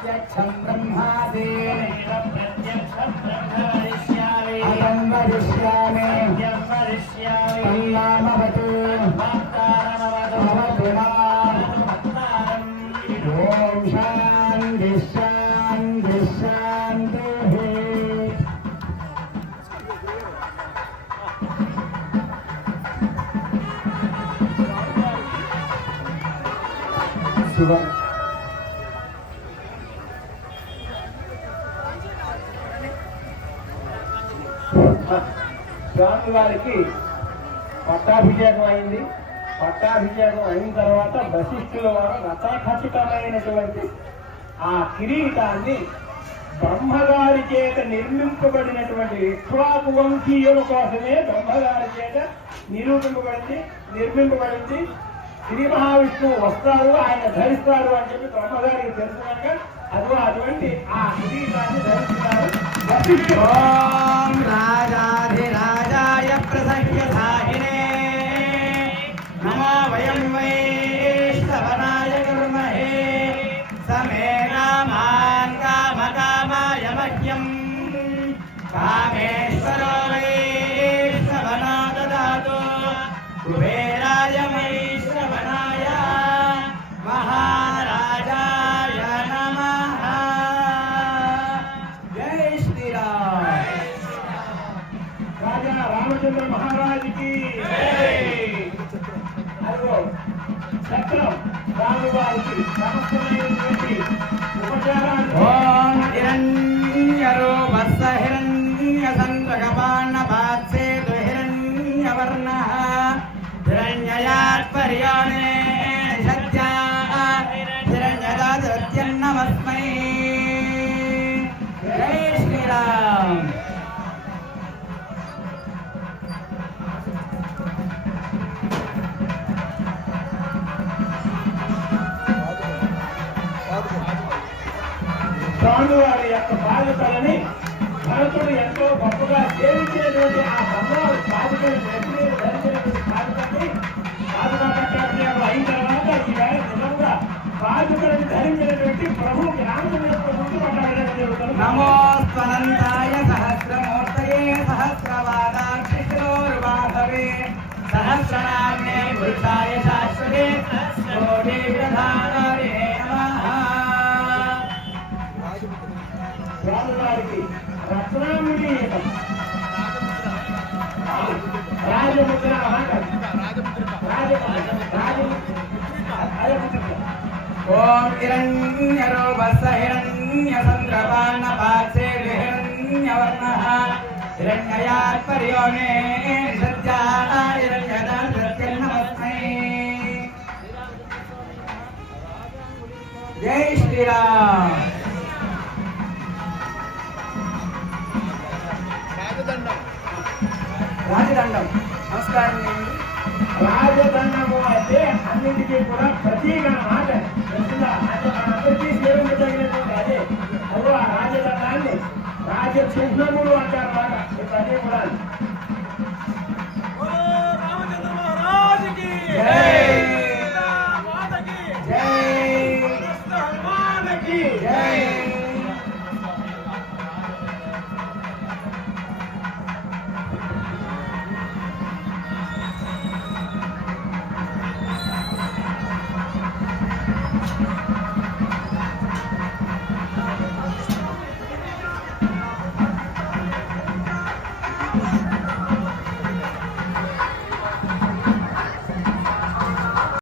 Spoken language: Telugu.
प्रत्यक्षं ब्रह्मादि प्रत्यक्षं ब्रह्मरिष्यामि अहं वदिष्यामि सत्यं वदिष्यामि तन्नामवतु भक्तारमवतु भवतु माम् भक्तारम् ॐ शान्ति शान्ति शान्तिः శివ స్వామి వారికి పట్టాభిషేకం అయింది. పట్టాభిషేకం అయిన తర్వాత వశిష్ఠుల వారు రథఖచ్చితమైనటువంటి ఆ కిరీటాన్ని బ్రహ్మగారి చేత నిర్మింపబడినటువంటి ఇక్ష్వాకు వంశీయుల కోసమే బ్రహ్మగారి చేత నిర్మింపబడింది. శ్రీ మహావిష్ణువు వస్తారు, ఆయన ధరిస్తారు అని చెప్పి బ్రహ్మగారికి తెలుసుకున్నాక అటువంటి ఆ కిరీటాన్ని ధరిస్తున్నారు. ఓం రాజాధిరాజాయ ప్రసహ్యధాయినే నమో వయం వైష్ణవనాయ కుర్మహే సమే రామాన్ కామకామాయ మహ్యం కామేశ్వరో వైష్ణవనా దదాతు కుబేరాయ వైష్ణవనాయ మహారాజాయ నమః. జై శ్రీరామ్. రాజా రామచంద్ర మహారాజుకి అదిగో చక్రం రామువారికి సమస్తమైనటువంటి ఉపచారాలు. ఓం హిరణ్యరూపస్స హిరణ్యచంద్రకపాన్నపాత్సేతు హిరణ్యవర్ణః హిరణ్యయాత్పర్యాణే సత్యా హిరణ్యదాసత్యన్నమస్మై. జై శ్రీరామ్. స్వామివారి యొక్క బాధ్యతలని భరతుడు ఎంతో గొప్పగా సేవించినటువంటి ఆ బంగారు బాధ్యతలు ధరించినటువంటి బాధ్యతని బాధ్యత పట్టాభిషేకం అయిన తర్వాత ఈవేళ నిజంగా బాధ్యతలను ధరించినటువంటి ప్రభు రామచంద్ర ముందు పట్టాభిషేకం జరుగుతుంది. నమోస్వనంతాయ సహస్రమూర్తయే సహస్రవాదాక్షిశిరోర్వాహవే సహస్రనామ్నే పురుషాయ శాశ్వతే కోటి ప్రధానాయ నమః. స్వామివారికి రత్నాముడి రాజముద్ర ఓం హిరణ్యరూపస్స హిరణ్యచంద్రపాన్నపాత్సేతు హిరణ్యవర్ణః హిరణ్యయాత్పర్యోణే సత్యా హిరణ్యదాసత్యన్నమస్మై. జై శ్రీరామ్. రాజదండం. నమస్కారం. రాజదండము అంటే అన్నింటికీ కూడా ప్రతీక మాట అందరికీ సేవించదగినటువంటి అదే అదో ఆ రాజదండాన్ని రాజచిహ్నములు అంటారు మాట ప్రతి కూడా.